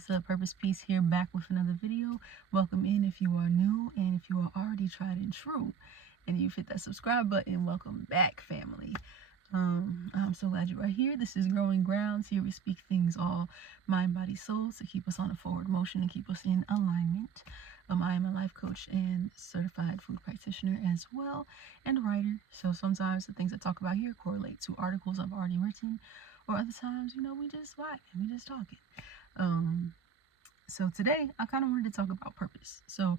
what's up? Purpose Peace here, back with another video. Welcome in if you are new, and if you are already tried and true and you've hit that subscribe button, welcome back, family. I'm so glad you are here. This is Growing Grounds. Here we speak things all mind, body, soul to keep us on a forward motion and keep us in alignment. I am a life coach and certified food practitioner as well, and a writer. So sometimes the things I talk about here correlate to articles I've already written, or other times, we just vibe and we just talking. So today I kind of wanted to talk about purpose. So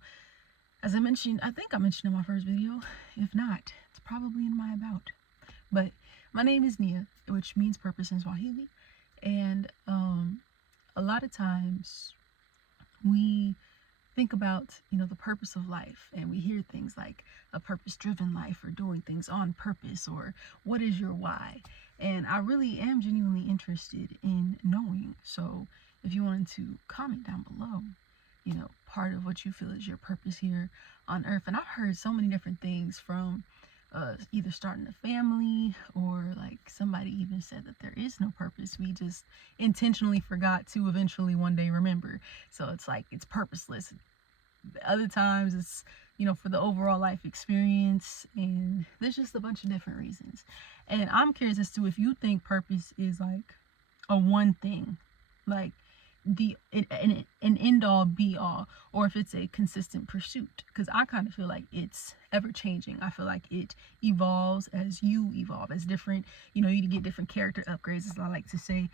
as I mentioned, I think I mentioned in my first video. If not, it's probably in my about. But my name is Nia, which means purpose in Swahili. And a lot of times we think about, the purpose of life, and we hear things like a purpose-driven life, or doing things on purpose, or what is your why? And I really am genuinely interested in knowing. So if you wanted to comment down below, part of what you feel is your purpose here on earth. And I've heard so many different things from either starting a family, or like somebody even said that there is no purpose. We just intentionally forgot to eventually one day remember. So it's like it's purposeless. Other times it's, for the overall life experience, and there's just a bunch of different reasons. And I'm curious as to if you think purpose is like a one thing, like an end all be all, or if it's a consistent pursuit, because I kind of feel like it's ever changing. I feel like it evolves as you evolve, as different, you get different character upgrades, as I like to say.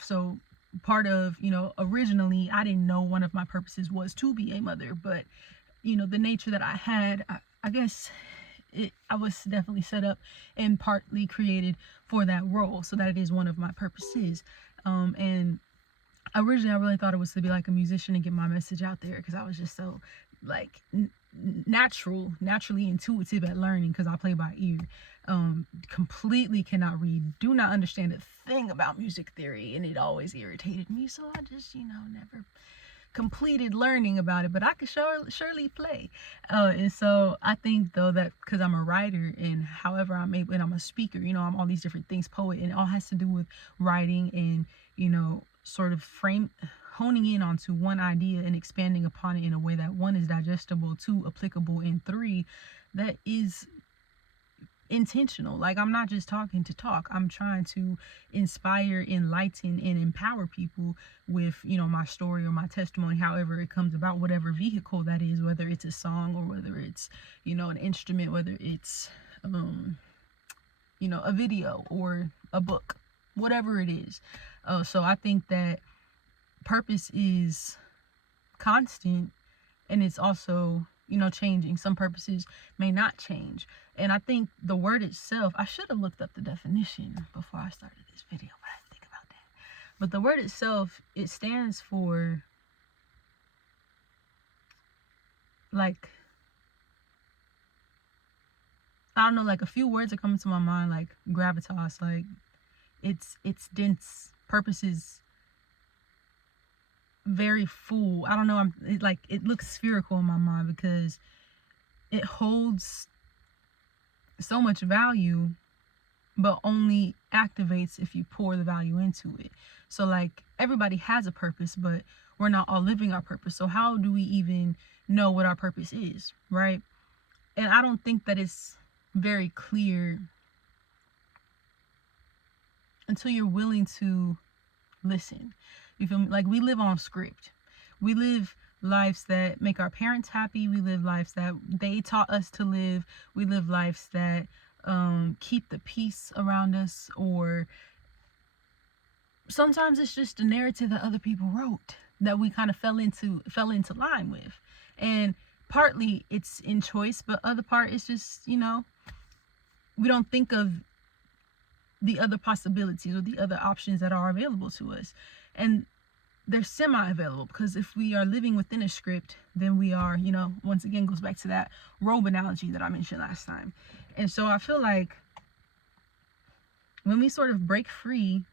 So part of, originally I didn't know one of my purposes was to be a mother, but the nature that I had, I guess I was definitely set up and partly created for that role, so that it is one of my purposes. And originally I really thought it was to be like a musician and get my message out there, because I was just so like naturally intuitive at learning, because I play by ear. Completely cannot read, do not understand a thing about music theory, and it always irritated me, so I just never completed learning about it, but I could surely play. And so I think though that because I'm a writer, and however I'm able, and I'm a speaker, I'm all these different things, poet, and it all has to do with writing and sort of honing in onto one idea and expanding upon it in a way that, one, is digestible, two, applicable, and three, that is intentional. Like, I'm not just talking to talk. I'm trying to inspire, enlighten, and empower people with, my story or my testimony, however it comes about, whatever vehicle that is, whether it's a song, or whether it's, an instrument, whether it's, a video or a book, whatever it is. So I think that purpose is constant, and it's also, changing. Some purposes may not change. And I think the word itself, I should have looked up the definition before I started this video, but I didn't think about that. But the word itself, it stands for, like, I don't know, like a few words are coming to my mind, like gravitas, like it's dense. Purpose is very full. I don't know, it looks spherical in my mind, because it holds so much value, but only activates if you pour the value into it. So like, everybody has a purpose, but we're not all living our purpose. So how do we even know what our purpose is, right? And I don't think that it's very clear until you're willing to listen. You feel me? Like, we live on script. We live lives that make our parents happy. We live lives that they taught us to live. We live lives that keep the peace around us, or sometimes it's just a narrative that other people wrote that we kind of fell into line with. And partly it's in choice, but other part is just, we don't think of the other possibilities or the other options that are available to us. And they're semi-available, because if we are living within a script, then we are, once again, goes back to that robe analogy that I mentioned last time. And so I feel like when we sort of break free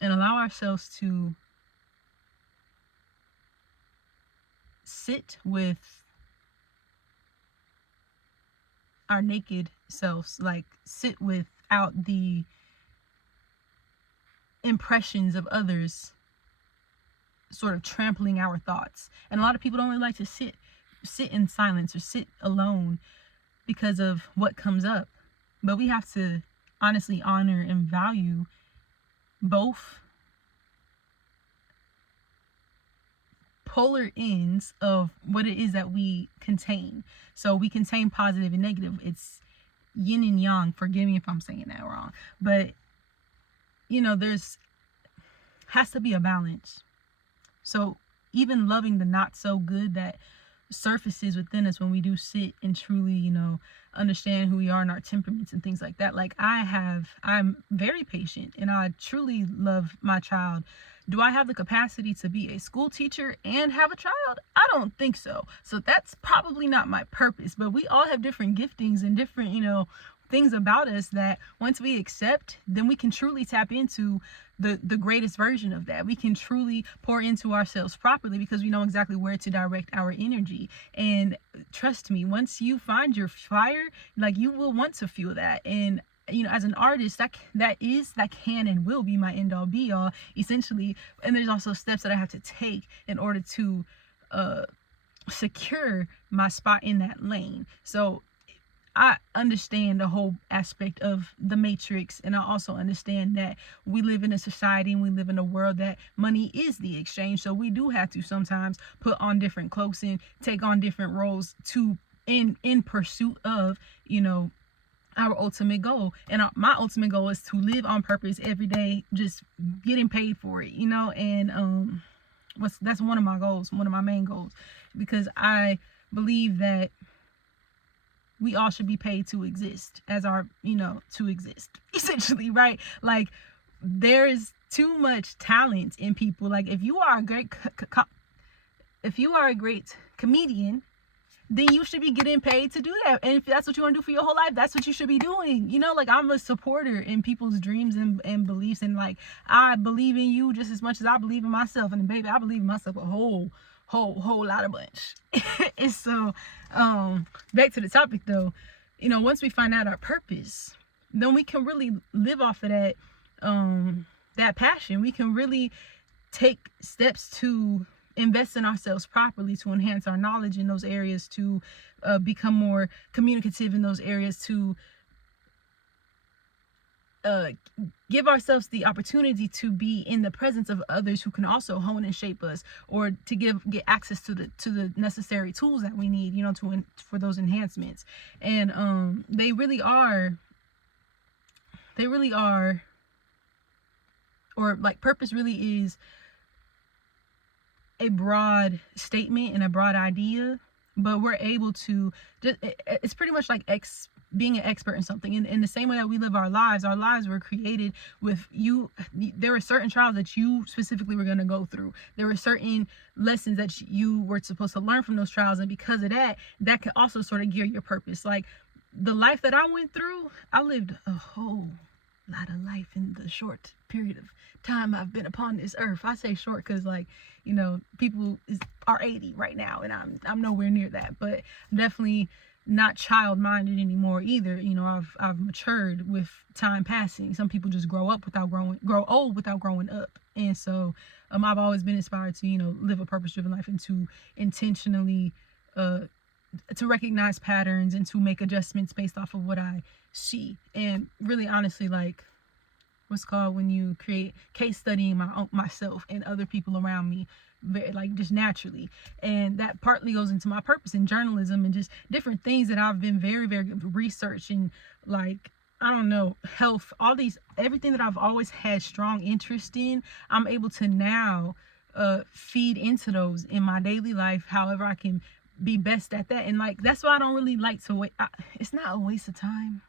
and allow ourselves to sit with our naked selves, like sit without the impressions of others, sort of trampling our thoughts. And a lot of people don't really like to sit in silence or sit alone because of what comes up. But we have to honestly honor and value both polar ends of what it is that we contain. So we contain positive and negative. It's yin and yang. Forgive me if I'm saying that wrong. But, there's has to be a balance. So even loving the not so good that surfaces within us when we do sit and truly, understand who we are and our temperaments and things like that. Like I'm very patient and I truly love my child. Do I have the capacity to be a school teacher and have a child? I don't think so. So that's probably not my purpose, but we all have different giftings and different, things about us that once we accept, then we can truly tap into the greatest version of that. We can truly pour into ourselves properly because we know exactly where to direct our energy. And trust me, once you find your fire, like, you will want to feel that. And as an artist, that can and will be my end all be all, essentially. And there's also steps that I have to take in order to secure my spot in that lane. So I understand the whole aspect of the matrix, and I also understand that we live in a society and we live in a world that money is the exchange. So we do have to sometimes put on different cloaks and take on different roles in pursuit of, our ultimate goal. And my ultimate goal is to live on purpose every day, just getting paid for it, and that's one of my goals, one of my main goals, because I believe that we all should be paid to exist to exist, essentially, right? Like, there is too much talent in people. Like, if you are a great comedian, then you should be getting paid to do that. And if that's what you want to do for your whole life, that's what you should be doing. Like, I'm a supporter in people's dreams and beliefs. And, like, I believe in you just as much as I believe in myself. And, baby, I believe in myself a whole lot of bunch. And so, back to the topic though, once we find out our purpose, then we can really live off of that passion. We can really take steps to invest in ourselves properly, to enhance our knowledge in those areas, to become more communicative in those areas, to give ourselves the opportunity to be in the presence of others who can also hone and shape us, or to get access to the necessary tools that we need, for those enhancements. And they really are, or like, purpose really is a broad statement and a broad idea, but we're able to it's pretty much like being an expert in something. In the same way that we live our lives were created with you. There were certain trials that you specifically were going to go through. There were certain lessons that you were supposed to learn from those trials, and because of that can also sort of gear your purpose. Like, the life that I went through, I lived a whole lot of life in the short period of time I've been upon this earth. I say short because, like, people are 80 right now, and I'm nowhere near that, but definitely not child-minded anymore either. I've matured with time passing. Some people just grow old without growing up. And so I've always been inspired to live a purpose-driven life, and to intentionally to recognize patterns and to make adjustments based off of what I see. And really, honestly, like, what's called when you create case studying myself and other people around me, like, just naturally. And that partly goes into my purpose in journalism and just different things that I've been very, very researching, like, I don't know, health, everything that I've always had strong interest in. I'm able to now feed into those in my daily life, however I can be best at that. And, like, that's why I don't really like to wait. It's not a waste of time,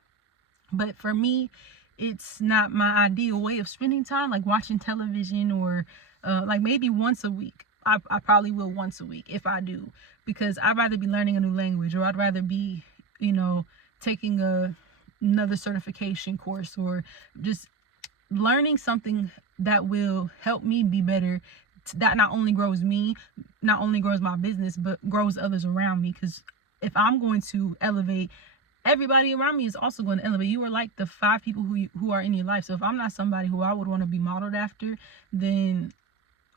but for me, it's not my ideal way of spending time, like watching television, or like maybe once a week. I probably will once a week if I do, because I'd rather be learning a new language, or I'd rather be, taking another certification course, or just learning something that will help me be better, that not only grows me, not only grows my business, but grows others around me. Because if I'm going to elevate, everybody around me is also going to elevate. You are like the 5 people who are in your life. So if I'm not somebody who I would want to be modeled after, then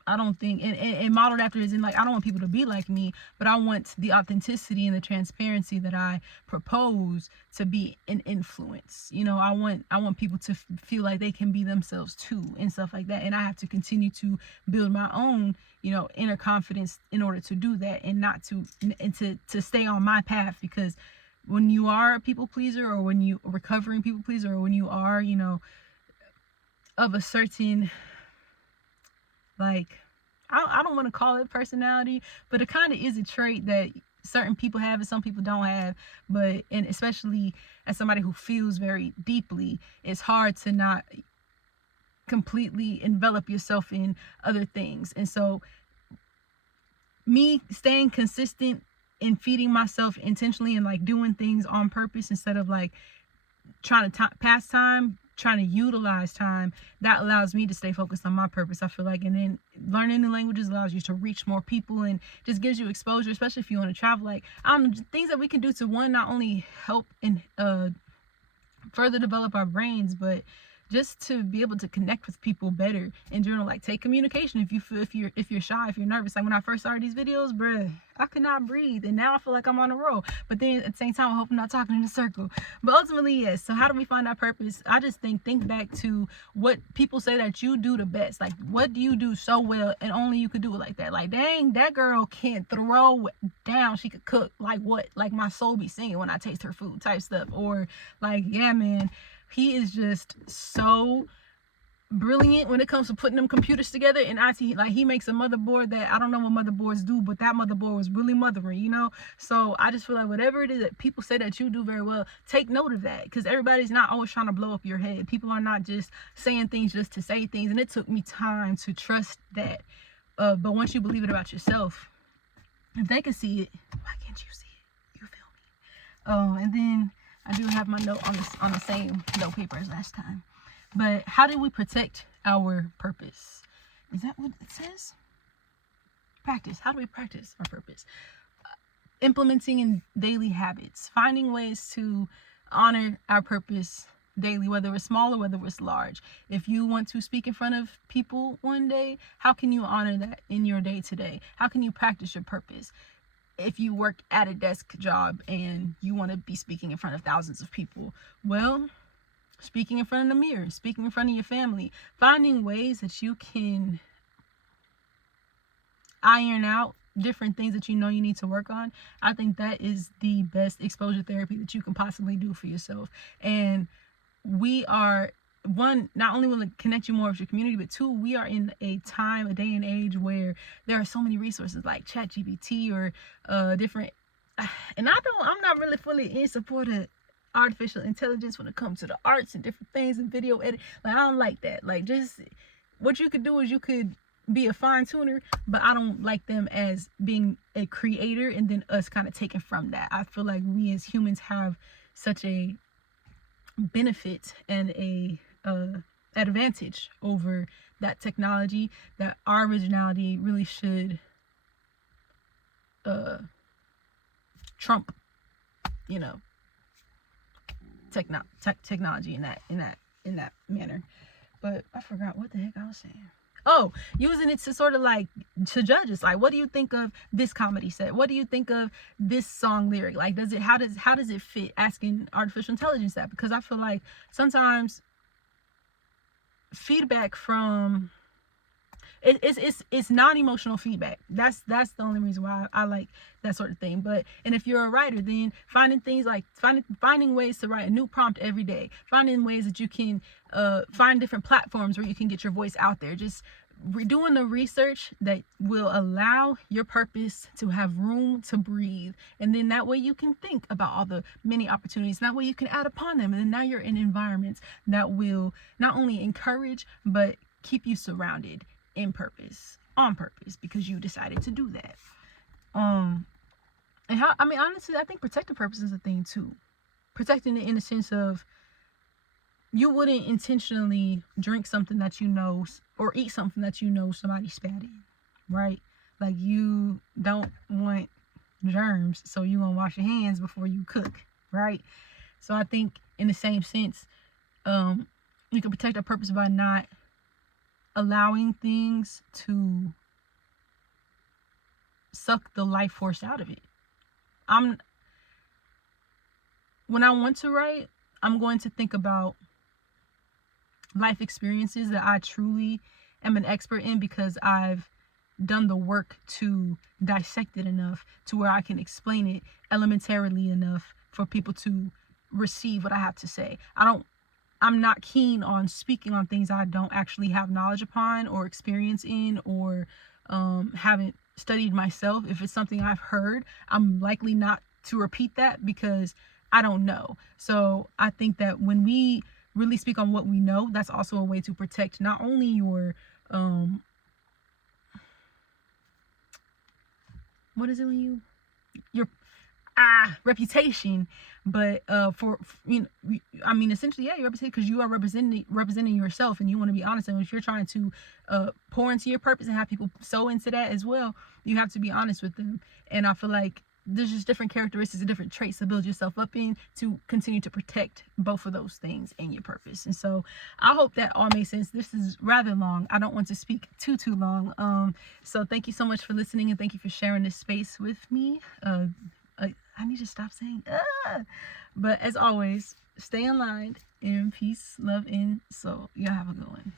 I don't think, and modeled after is in like, I don't want people to be like me, but I want the authenticity and the transparency that I propose to be an influence. You know, I want people to feel like they can be themselves too and stuff like that. And I have to continue to build my own, you know, inner confidence in order to do that, and not to, and to stay on my path. Because when you are a people pleaser, or when you are recovering people pleaser, or when you are, you know, of a certain, like, I don't want to call it personality, but it kind of is a trait that certain people have and some people don't have. But, and especially as somebody who feels very deeply, it's hard to not completely envelop yourself in other things. And so me staying consistent in feeding myself intentionally and like doing things on purpose instead of like trying to pass time, trying to utilize time, that allows me to stay focused on my purpose, I feel like. And then learning the languages allows you to reach more people and just gives you exposure, especially if you want to travel. Like, things that we can do to, one, not only help and further develop our brains, but just to be able to connect with people better in general. Like, take communication. If you feel, if you're shy, if you're nervous, like when I first started these videos, bruh, I could not breathe, and now I feel like I'm on a roll. But then at the same time, I hope I'm not talking in a circle. But ultimately, yes. So how do we find our purpose? I just think back to what people say that you do the best. Like, what do you do so well and only you could do it like that? Like, dang, that girl can't throw down, she could cook. Like, what? Like, my soul be singing when I taste her food type stuff. Or like, yeah, man, he is just so brilliant when it comes to putting them computers together. And IT, like, he makes a motherboard that I don't know what motherboards do, but that motherboard was really mothering, you know. So I just feel like whatever it is that people say that you do very well, take note of that, because everybody's not always trying to blow up your head. People are not just saying things just to say things, and it took me time to trust that. But once you believe it about yourself, if they can see it, why can't you see it? You feel me? Oh, and then I do have my note on the same note paper as last time. But how do we protect our purpose? Is that what it says? Practice. How do we practice our purpose? Implementing in daily habits. Finding ways to honor our purpose daily, whether it's small or whether it's large. If you want to speak in front of people one day, how can you honor that in your day to day? How can you practice your purpose? If you work at a desk job and you want to be speaking in front of thousands of people, well, speaking in front of the mirror, speaking in front of your family, finding ways that you can iron out different things that you know you need to work on. I think that is the best exposure therapy that you can possibly do for yourself. And we are, one, not only will it connect you more with your community, but two, we are in a day and age where there are so many resources like ChatGPT or different, and I'm not really fully in support of artificial intelligence when it comes to the arts and different things and video edit. Like, I don't like that. Like, just what you could do is you could be a fine tuner, but I don't like them as being a creator and then us kind of taking from that. I feel like we as humans have such a benefit and a advantage over that technology that our originality really should trump, you know, technology in that manner. But I forgot what the heck I was saying. Oh, using it to sort of like to judge us. Like, what do you think of this comedy set? What do you think of this song lyric? Like, how does it fit? Asking artificial intelligence that, because I feel like sometimes feedback from it's non-emotional feedback. That's the only reason why I like that sort of thing. But, and if you're a writer, then finding things like finding ways to write a new prompt every day, finding ways that you can find different platforms where you can get your voice out there, just doing the research that will allow your purpose to have room to breathe. And then that way you can think about all the many opportunities. That way you can add upon them, and then now you're in environments that will not only encourage but keep you surrounded on purpose, because you decided to do that. And honestly, I think protective purpose is a thing too. Protecting it in the sense of, you wouldn't intentionally drink something that you know, or eat something that you know somebody spat in, right? Like, you don't want germs, so you're gonna wash your hands before you cook, right? So I think in the same sense, you can protect our purpose by not allowing things to suck the life force out of it. When I want to write, I'm going to think about life experiences that I truly am an expert in, because I've done the work to dissect it enough to where I can explain it elementarily enough for people to receive what I have to say. I'm not keen on speaking on things I don't actually have knowledge upon or experience in, or haven't studied myself. If it's something I've heard, I'm likely not to repeat that because I don't know. So I think that when we really speak on what we know, that's also a way to protect not only your what is it when your reputation, but for I mean, essentially, yeah, your reputation, because you are representing yourself, and you want to be honest. And if you're trying to pour into your purpose and have people sow into that as well, you have to be honest with them. And I feel like there's just different characteristics and different traits to build yourself up in to continue to protect both of those things in your purpose. And so I hope that all makes sense. This is rather long. I don't want to speak too long. So thank you so much for listening, and thank you for sharing this space with me. I need to stop saying but as always, stay in line, and peace, love, and so y'all have a good one.